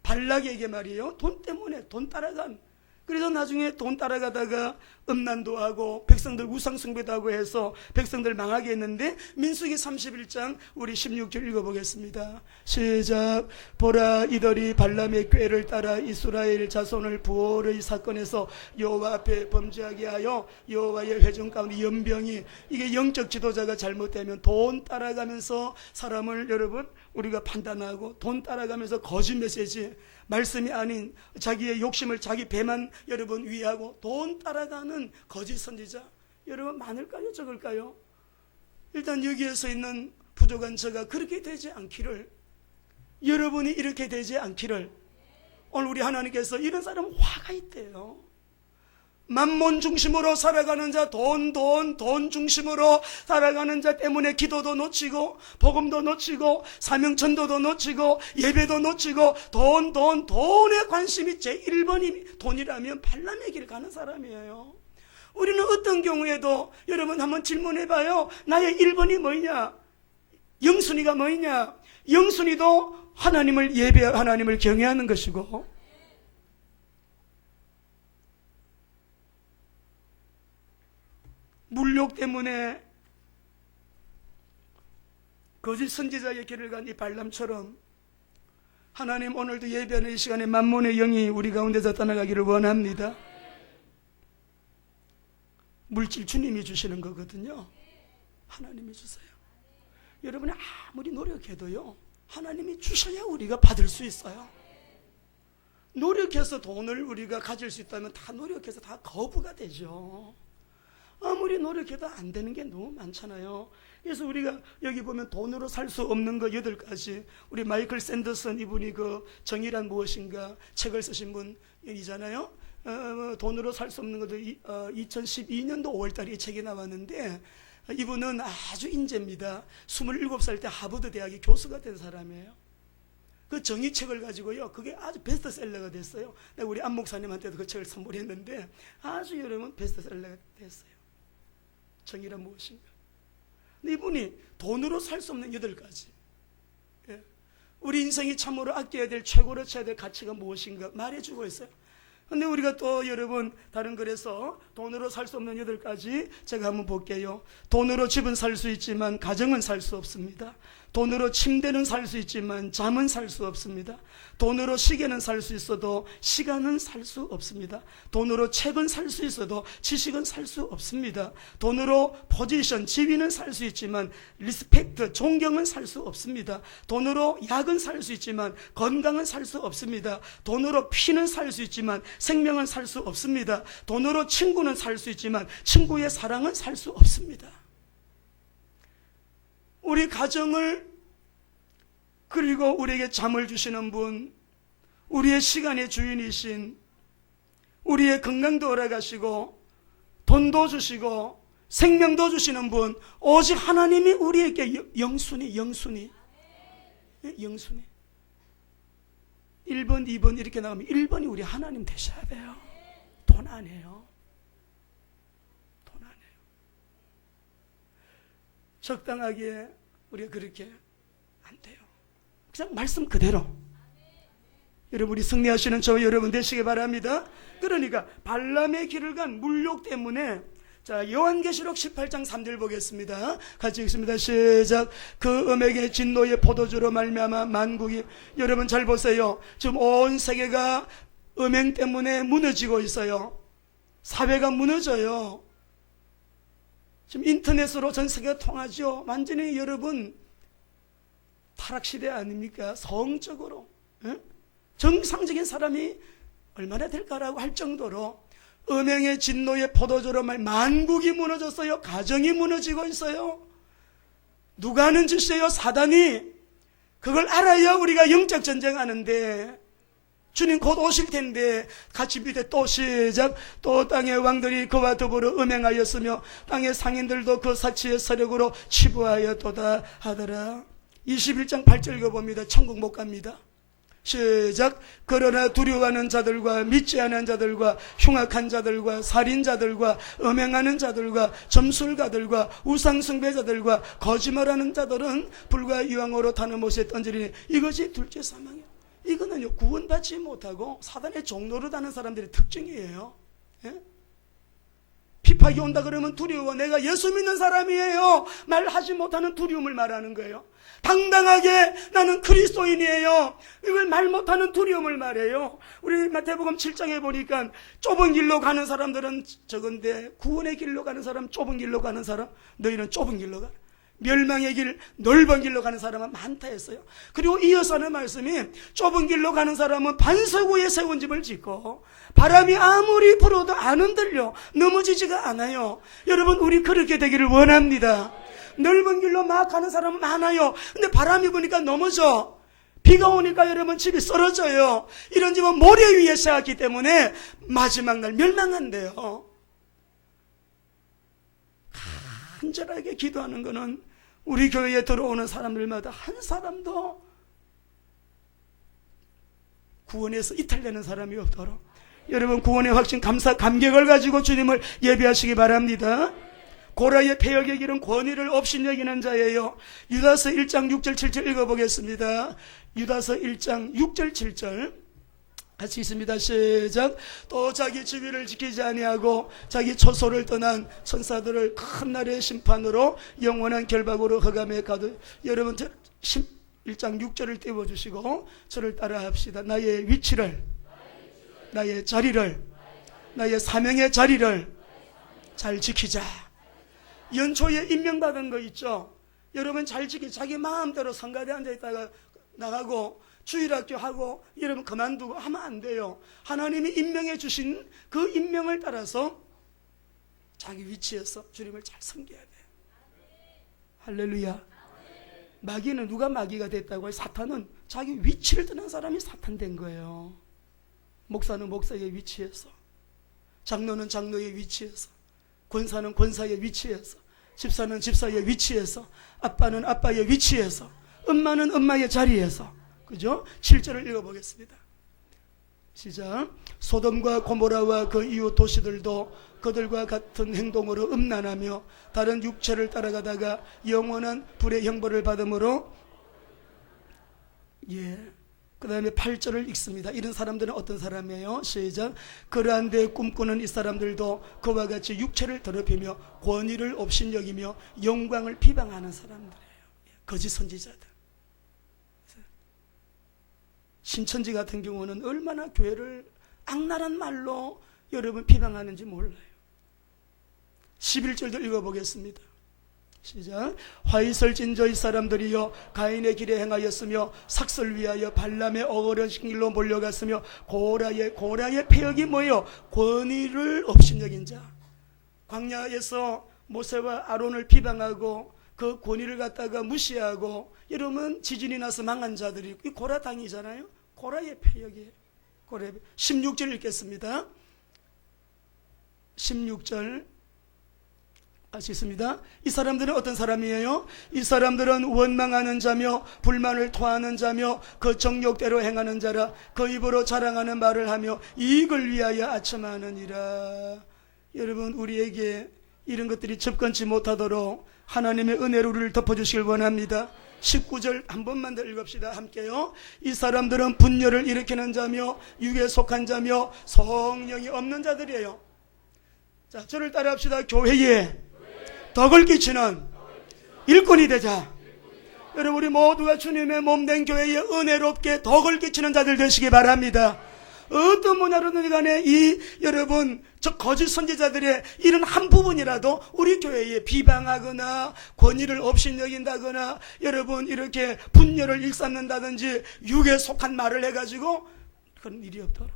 발락에게 말이에요, 돈 때문에 돈 따라간, 그래서 나중에 돈 따라가다가 음란도 하고 백성들 우상숭배도 하고 해서 백성들 망하게 했는데, 민수기 31장 우리 16절 읽어보겠습니다. 시작. 보라, 이들이 발람의 꾀를 따라 이스라엘 자손을 부올의 사건에서 여호와 앞에 범죄하게 하여 여호와의 회중 가운데 연병이, 이게 영적 지도자가 잘못되면 돈 따라가면서 사람을, 여러분 우리가 판단하고 돈 따라가면서 거짓 메시지, 말씀이 아닌 자기의 욕심을 자기 배만 여러분 위하고 돈 따라가는 거짓 선지자, 여러분 많을까요? 적을까요? 일단 여기에서 있는 부족한 저가 그렇게 되지 않기를, 여러분이 이렇게 되지 않기를 오늘 우리 하나님께서, 이런 사람은 화가 있대요. 만몬 중심으로 살아가는 자, 돈 중심으로 살아가는 자 때문에 기도도 놓치고 복음도 놓치고 사명전도도 놓치고 예배도 놓치고 돈에 관심이 제 1번이 돈이라면 발람의 길 가는 사람이에요. 우리는 어떤 경우에도 여러분 한번 질문해봐요. 나의 1번이 뭐냐? 영순이가 뭐냐? 영순이도 하나님을 예배하고 하나님을 경외하는 것이고, 물욕 때문에 거짓 선지자의 길을 간 이 발람처럼 하나님 오늘도 예배하는 이 시간에 만몬의 영이 우리 가운데서 떠나가기를 원합니다. 물질 주님이 주시는 거거든요. 하나님이 주세요. 여러분이 아무리 노력해도요, 하나님이 주셔야 우리가 받을 수 있어요. 노력해서 돈을 우리가 가질 수 있다면 다 노력해서 다 거부가 되죠. 아무리 노력해도 안 되는 게 너무 많잖아요. 그래서 우리가 여기 보면 돈으로 살 수 없는 거 8가지, 우리 마이클 샌더슨 이분이 그 정의란 무엇인가 책을 쓰신 분이잖아요. 돈으로 살 수 없는 것도 2012년도 5월달에 이 책이 나왔는데, 이분은 아주 인재입니다. 27살 때 하버드 대학의 교수가 된 사람이에요. 그 정의책을 가지고요, 그게 아주 베스트셀러가 됐어요. 내가 우리 안 목사님한테도 그 책을 선물했는데 아주 여러분 베스트셀러가 됐어요. 정의란 무엇인가? 근데 이분이 돈으로 살 수 없는 8가지, 우리 인생이 참으로 아껴야 될, 최고로 쳐야 될 가치가 무엇인가 말해주고 있어요. 근데 우리가 또 여러분 다른 글에서 돈으로 살 수 없는 8가지 제가 한번 볼게요. 돈으로 집은 살 수 있지만 가정은 살 수 없습니다. 돈으로 침대는 살 수 있지만 잠은 살 수 없습니다. 돈으로 시계는 살 수 있어도 시간은 살 수 없습니다. 돈으로 책은 살 수 있어도 지식은 살 수 없습니다. 돈으로 포지션, 지위는 살 수 있지만 리스펙트, 존경은 살 수 없습니다. 돈으로 약은 살 수 있지만 건강은 살 수 없습니다. 돈으로 피는 살 수 있지만 생명은 살 수 없습니다. 돈으로 친구는 살 수 있지만 친구의 사랑은 살 수 없습니다. 우리 가정을, 그리고 우리에게 잠을 주시는 분, 우리의 시간의 주인이신, 우리의 건강도 허락하시고 돈도 주시고 생명도 주시는 분, 오직 하나님이 우리에게 영순위 1번, 2번 이렇게 나가면 1번이 우리 하나님 되셔야 돼요. 돈 아니에요. 돈 아니에요. 적당하게 우리가 그렇게 안 돼요. 그냥 말씀 그대로. 여러분, 우리 승리하시는 저 여러분 되시기 바랍니다. 그러니까 발람의 길을 간 물욕 때문에, 자, 요한계시록 18장 3절 보겠습니다. 같이 읽습니다. 시작. 그 음액의 진노의 포도주로 말미암아 만국이, 여러분 잘 보세요. 지금 온 세계가 음행 때문에 무너지고 있어요. 사회가 무너져요. 지금 인터넷으로 전 세계가 통하죠. 완전히 여러분 타락시대 아닙니까? 성적으로, 정상적인 사람이 얼마나 될까라고 할 정도로 음행의 진노의 포도주로 만국이 무너졌어요. 가정이 무너지고 있어요. 누가 하는 짓이에요? 사단이. 그걸 알아야 우리가 영적 전쟁하는데, 주님 곧 오실 텐데, 같이 밑에 또 시작. 또 땅의 왕들이 그와 더불어 음행하였으며 땅의 상인들도 그 사치의 서력으로 치부하였도다 하더라. 21장 8절 읽어봅니다. 천국 못 갑니다. 시작. 그러나 두려워하는 자들과 믿지 않은 자들과 흉악한 자들과 살인자들과 음행하는 자들과 점술가들과 우상숭배자들과 거짓말하는 자들은 불과 유황으로 타는 못에 던지리니 이것이 둘째 사망이에요. 이거는요, 구원받지 못하고 사단의 종로로 다는 사람들의 특징이에요. 핍박이 온다 그러면 두려워. 내가 예수 믿는 사람이에요 말하지 못하는 두려움을 말하는 거예요. 당당하게 나는 그리스도인이에요, 이걸 말 못하는 두려움을 말해요. 우리 마태복음 7장에 보니까 좁은 길로 가는 사람들은 적은데 구원의 길로 가는 사람, 좁은 길로 가는 사람, 너희는 좁은 길로 가, 멸망의 길, 넓은 길로 가는 사람은 많다 했어요. 그리고 이어서 하는 말씀이, 좁은 길로 가는 사람은 반석 위에 세운 집을 짓고 바람이 아무리 불어도 안 흔들려 넘어지지가 않아요. 여러분, 우리 그렇게 되기를 원합니다. 넓은 길로 막 가는 사람은 많아요. 근데 바람이 부니까 넘어져. 비가 오니까 여러분 집이 쓰러져요. 이런 집은 모래 위에 세웠기 때문에 마지막 날 멸망한대요. 간절하게 기도하는 것은 우리 교회에 들어오는 사람들마다 한 사람도 구원에서 이탈되는 사람이 없도록 여러분 구원의 확신, 감사, 감격을 가지고 주님을 예배하시기 바랍니다. 고라의 폐역의 길은 권위를 업신여기는 자예요. 유다서 1장 6절 7절 읽어보겠습니다. 유다서 1장 6절 7절 같이 있습니다. 시작. 또 자기 지위를 지키지 아니하고 자기 처소를 떠난 천사들을 큰 날의 심판으로 영원한 결박으로 흑암에 가두. 여러분 1장 6절을 띄워주시고 저를 따라 합시다. 나의 위치를, 나의 자리를, 나의 사명의 자리를 잘 지키자. 연초에 임명받은 거 있죠. 여러분 잘 지키, 자기 마음대로 성가대에 앉아있다가 나가고 주일학교 하고 여러분 그만두고 하면 안 돼요. 하나님이 임명해 주신 그 임명을 따라서 자기 위치에서 주님을 잘 섬겨야 돼요. 할렐루야. 마귀는 누가 마귀가 됐다고 해요? 사탄은 자기 위치를 떠난 사람이 사탄 된 거예요. 목사는 목사의 위치에서, 장로는 장로의 위치에서, 권사는 권사의 위치에서, 집사는 집사의 위치에서, 아빠는 아빠의 위치에서, 엄마는 엄마의 자리에서. 그죠? 7절을 읽어보겠습니다. 시작. 소돔과 고모라와 그 이웃 도시들도 그들과 같은 행동으로 음란하며 다른 육체를 따라가다가 영원한 불의 형벌을 받음으로. 그 다음에 8절을 읽습니다. 이런 사람들은 어떤 사람이에요? 시작. 그러한 데 꿈꾸는 이 사람들도 그와 같이 육체를 더럽히며 권위를 업신여기며 영광을 비방하는 사람들이에요. 거짓 선지자들. 신천지 같은 경우는 얼마나 교회를 악랄한 말로 여러분 비방하는지 몰라요. 11절도 읽어보겠습니다. 시작. 화이설진저 이 사람들이여 가인의 길에 행하였으며 삭설 위하여 발람의 어거러진 길로 몰려갔으며 고라의 폐역이 뭐예요? 권위를 업신여긴 자. 광야에서 모세와 아론을 비방하고 그 권위를 갖다가 무시하고, 여러분 지진이 나서 망한 자들이 이 고라 당이잖아요. 고라의 폐역이에요. 16절 읽겠습니다. 16절 같이 있습니다. 이 사람들은 어떤 사람이에요? 이 사람들은 원망하는 자며 불만을 토하는 자며 그 정욕대로 행하는 자라. 그 입으로 자랑하는 말을 하며 이익을 위하여 아첨하느니라. 여러분, 우리에게 이런 것들이 접근치 못하도록 하나님의 은혜로 우리를 덮어주시길 원합니다. 19절 한 번만 더 읽읍시다. 함께요. 이 사람들은 분열을 일으키는 자며 육에 속한 자며 성령이 없는 자들이에요. 자, 저를 따라합시다. 교회에 덕을 끼치는 일꾼이 되자. 여러분, 우리 모두가 주님의 몸된 교회에 은혜롭게 덕을 끼치는 자들 되시기 바랍니다. 어떤 문화로든 간에 여러분 저 거짓 선지자들의 이런 한 부분이라도 우리 교회에 비방하거나 권위를 업신여긴다거나, 여러분 이렇게 분열을 일삼는다든지 육에 속한 말을 해가지고 그런 일이 없도록.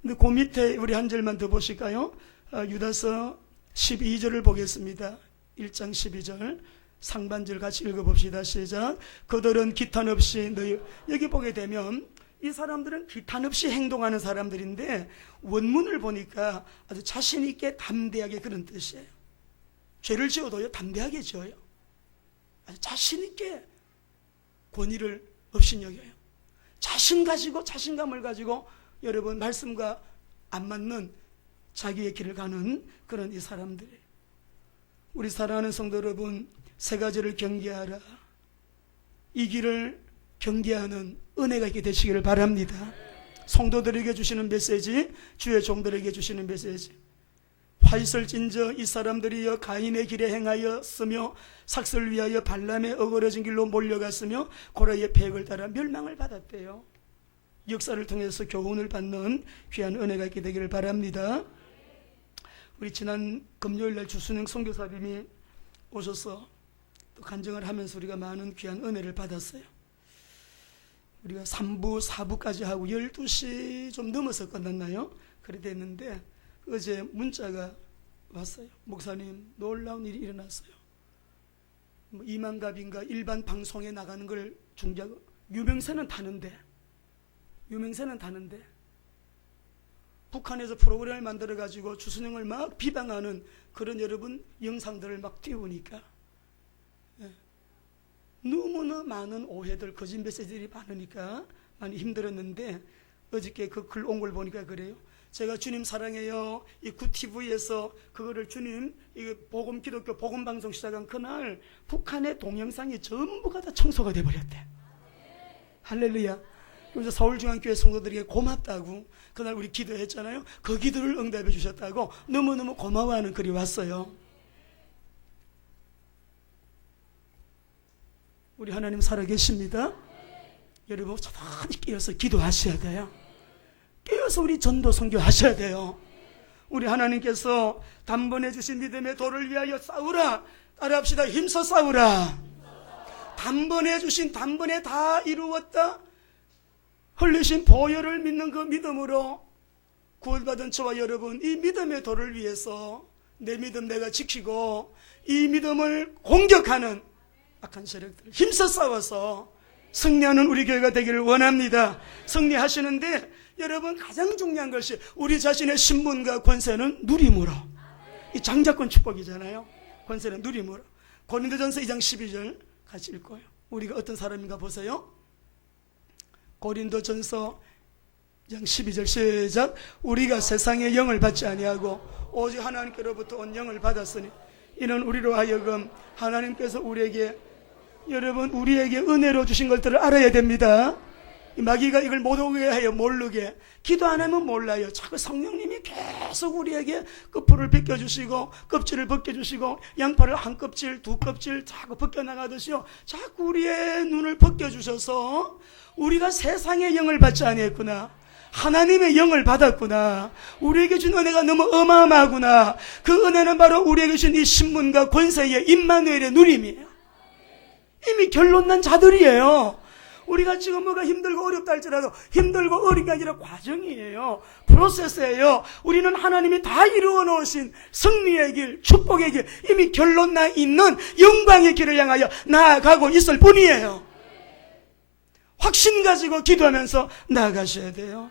근데 그 밑에 우리 한 절만 더 보실까요? 유다서 12절을 보겠습니다. 1장 12절 상반절 같이 읽어봅시다. 시작. 그들은 기탄 없이 여기 보게 되면 이 사람들은 기탄 없이 행동하는 사람들인데, 원문을 보니까 아주 자신 있게 담대하게 그런 뜻이에요. 죄를 지어도요 담대하게 지어요. 아주 자신 있게 권위를 업신여겨요. 자신 가지고 자신감을 가지고 여러분 말씀과 안 맞는 자기의 길을 가는 그런 이 사람들이에요. 우리 사랑하는 성도 여러분, 세 가지를 경계하라. 이 길을 경계하는 은혜가 있게 되시기를 바랍니다. 성도들에게 주시는 메시지, 주의 종들에게 주시는 메시지. 화이설진저 이 사람들이여 가인의 길에 행하였으며 삭설 위하여 발람의 어그러진 길로 몰려갔으며 고라의 폐역을 따라 멸망을 받았대요. 역사를 통해서 교훈을 받는 귀한 은혜가 있게 되기를 바랍니다. 우리 지난 금요일날 주순영 선교사님이 오셔서 또 간증을 하면서 우리가 많은 귀한 은혜를 받았어요. 우리가 3부, 4부까지 하고 12시 좀 넘어서 끝났나요? 그래 됐는데 어제 문자가 왔어요. 목사님, 놀라운 일이 일어났어요. 이만갑인가 일반 방송에 나가는 걸 중지하고, 유명세는 타는데 북한에서 프로그램을 만들어가지고 주순영을 막 비방하는 그런 여러분 영상들을 막 띄우니까 너무나 많은 오해들, 거짓 메시지들이 많으니까 많이 힘들었는데, 어저께 그 글 온 걸 보니까 그래요. 제가 주님 사랑해요 이 구TV에서 그거를 주님 이 복음 기독교 복음 방송 시작한 그날 북한의 동영상이 전부가 다 청소가 돼버렸대. 할렐루야. 그래서 서울중앙교회 성도들에게 고맙다고 그날 우리 기도했잖아요. 그 기도를 응답해 주셨다고 너무너무 고마워하는 글이 왔어요. 우리 하나님 살아계십니다. 여러분 저단히 깨어서 기도하셔야 돼요. 깨어서 우리 전도 선교하셔야 돼요. 우리 하나님께서 단번에 주신 믿음의 도를 위하여 싸우라. 따라합시다. 힘써 싸우라. 단번에 주신, 단번에 다 이루었다 흘리신 보혈을 믿는 그 믿음으로 구원받은 저와 여러분, 이 믿음의 도를 위해서 내 믿음 내가 지키고 이 믿음을 공격하는 악한 세력들 힘써 싸워서 승리하는 우리 교회가 되기를 원합니다. 승리하시는데 여러분 가장 중요한 것이 우리 자신의 신분과 권세는 누림으로. 이 장자권 축복이잖아요. 권세는 누림으로. 고린도전서 2장 12절 같이 읽고요. 우리가 어떤 사람인가 보세요. 고린도전서 2장 12절 시작. 우리가 세상의 영을 받지 아니하고 오직 하나님께로부터 온 영을 받았으니 이는 우리로 하여금 하나님께서 우리에게 은혜로 주신 것들을 알아야 됩니다. 마귀가 이걸 못 오게 해요. 모르게. 기도 안 하면 몰라요. 자꾸 성령님이 계속 우리에게 끝풀을 벗겨주시고 껍질을 벗겨주시고 양파를 한 껍질 두 껍질 자꾸 벗겨나가듯이요. 자꾸 우리의 눈을 벗겨주셔서 우리가 세상의 영을 받지 아니했구나, 하나님의 영을 받았구나, 우리에게 준 은혜가 너무 어마어마하구나. 그 은혜는 바로 우리에게 준 이 신분과 권세의 임마누엘의 누림이에요. 이미 결론 난 자들이에요. 우리가 지금 뭐가 힘들고 어렵다 할지라도 힘들고 어린 게 아니라 과정이에요. 프로세스예요. 우리는 하나님이 다 이루어 놓으신 승리의 길, 축복의 길, 이미 결론 나 있는 영광의 길을 향하여 나아가고 있을 뿐이에요. 확신 가지고 기도하면서 나아가셔야 돼요.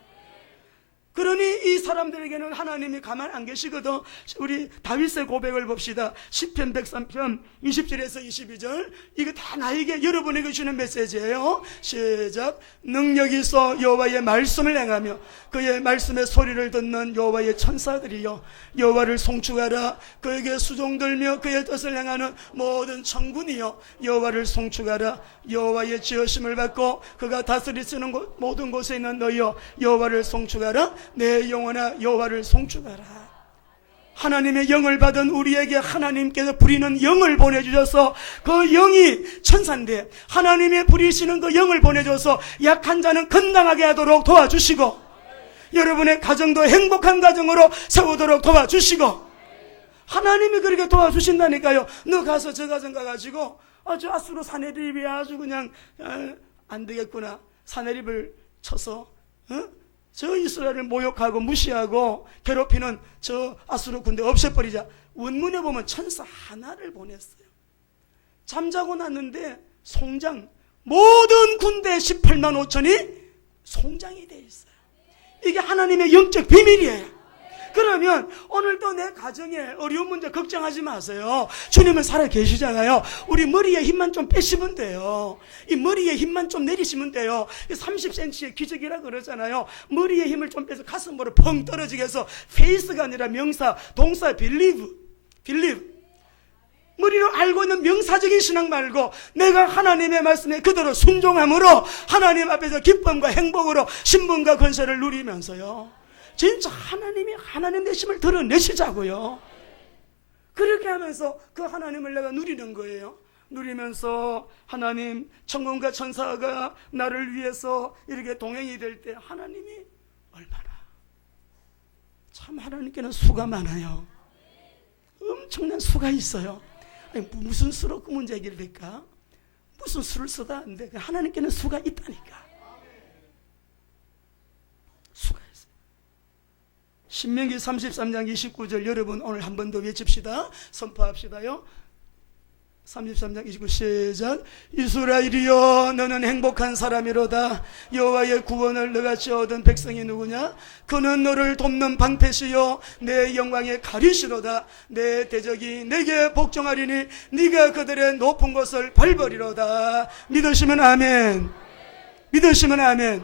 그러니 이 사람들에게는 하나님이 가만 안 계시거든. 우리 다윗의 고백을 봅시다. 시편 103편 20절에서 22절. 이거 다 나에게, 여러분에게 주는 메시지예요. 시작. 능력 있어 여호와의 말씀을 행하며 그의 말씀의 소리를 듣는 여호와의 천사들이여 여호와를 송축하라. 그에게 수종들며 그의 뜻을 행하는 모든 천군이여 여호와를 송축하라. 여호와의 지으심을 받고 그가 다스리시는 모든 곳에 있는 너희여 여호와를 송축하라. 내 영혼아 여호와를 송축하라. 하나님의 영을 받은 우리에게 하나님께서 부리는 영을 보내주셔서 그 영이 천사인데 하나님의 부리시는 그 영을 보내줘서 약한 자는 건강하게 하도록 도와주시고 여러분의 가정도 행복한 가정으로 세우도록 도와주시고 하나님이 그렇게 도와주신다니까요. 너 가서 저 가정 가가지고 저 아수르 사내립이 아주 그냥 안 되겠구나, 사내립을 쳐서 저 이스라엘을 모욕하고 무시하고 괴롭히는 저 아수르 군대 없애버리자. 원문에 보면 천사 하나를 보냈어요. 잠자고 났는데 송장, 모든 군대 18만 5천이 송장이 돼 있어요. 이게 하나님의 영적 비밀이에요. 그러면 오늘도 내 가정에 어려운 문제 걱정하지 마세요. 주님은 살아 계시잖아요. 우리 머리에 힘만 좀 빼시면 돼요. 이 머리에 힘만 좀 내리시면 돼요. 30cm의 기적이라 그러잖아요. 머리에 힘을 좀 빼서 가슴으로 펑 떨어지게 해서 페이스가 아니라 명사, 동사 believe. 머리로 알고 있는 명사적인 신앙 말고 내가 하나님의 말씀에 그대로 순종함으로 하나님 앞에서 기쁨과 행복으로 신분과 권세를 누리면서요, 진짜 하나님 되심을 드러내시자고요. 그렇게 하면서 그 하나님을 내가 누리는 거예요. 누리면서 하나님, 천군과 천사가 나를 위해서 이렇게 동행이 될 때 하나님이 얼마나, 참 하나님께는 수가 많아요. 엄청난 수가 있어요. 아니, 무슨 수로 그 문제 해결이 될까? 무슨 수를 써도 안 돼. 하나님께는 수가 있다니까. 수가 있어요. 신명기 33장 29절 여러분 오늘 한 번 더 외칩시다. 선포합시다요. 33장 29 시작. 이스라엘이여 너는 행복한 사람이로다. 여호와의 구원을 너같이 얻은 백성이 누구냐? 그는 너를 돕는 방패시요 내 영광의 가리시로다. 내 대적이 내게 복종하리니 네가 그들의 높은 곳을 밟으리로다. 믿으시면 아멘. 믿으시면 아멘.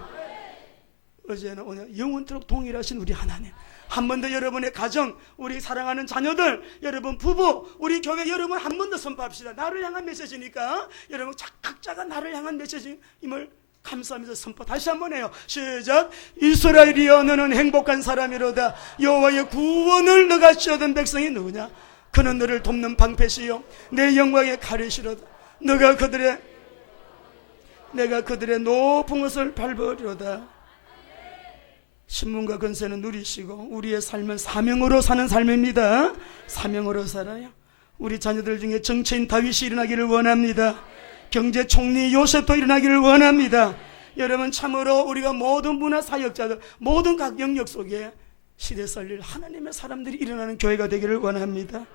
어제는 오늘 영원토록 동일하신 우리 하나님, 한 번 더 여러분의 가정, 우리 사랑하는 자녀들, 여러분 부부, 우리 교회 여러분 한 번 더 선포합시다. 나를 향한 메시지니까 여러분 각자가 나를 향한 메시지임을 감사하면서 선포 다시 한번 해요. 시작. 이스라엘이여 너는 행복한 사람이로다. 여호와의 구원을 너같이 얻은 백성이 누구냐? 그는 너를 돕는 방패시요 내 영광의 가리시로다. 내가 그들의 높은 것을 밟으리로다. 신분과 권세는 누리시고 우리의 삶은 사명으로 사는 삶입니다. 사명으로 살아요. 우리 자녀들 중에 정치인 다윗이 일어나기를 원합니다. 경제총리 요셉도 일어나기를 원합니다. 여러분 참으로 우리가 모든 문화사역자들, 모든 각 영역 속에 시대 살릴 하나님의 사람들이 일어나는 교회가 되기를 원합니다.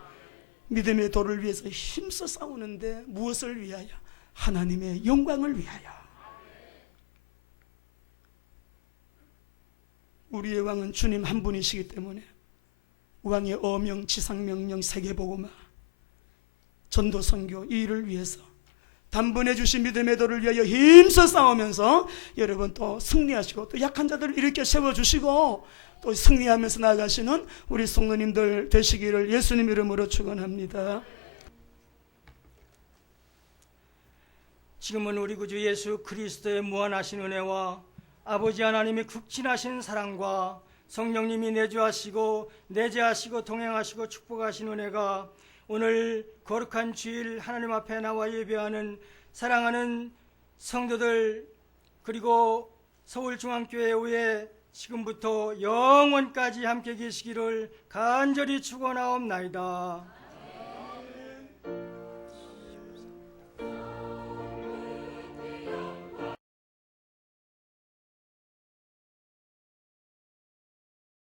믿음의 도를 위해서 힘써 싸우는데 무엇을 위하여? 하나님의 영광을 위하여. 우리의 왕은 주님 한 분이시기 때문에 왕의 어명, 지상명령, 세계복음화, 전도선교 이 일을 위해서 단번에 주신 믿음의 도를 위하여 힘써 싸우면서 여러분 또 승리하시고 또 약한 자들을 일으켜 세워주시고 또 승리하면서 나아가시는 우리 성도님들 되시기를 예수님 이름으로 축원합니다. 지금은 우리 구주 예수 그리스도의 무한하신 은혜와 아버지 하나님의 극진하신 사랑과 성령님이 내주하시고 내재하시고 동행하시고 축복하신 은혜가 오늘 거룩한 주일 하나님 앞에 나와 예배하는 사랑하는 성도들 그리고 서울중앙교회 후에 지금부터 영원까지 함께 계시기를 간절히 축원하옵나이다.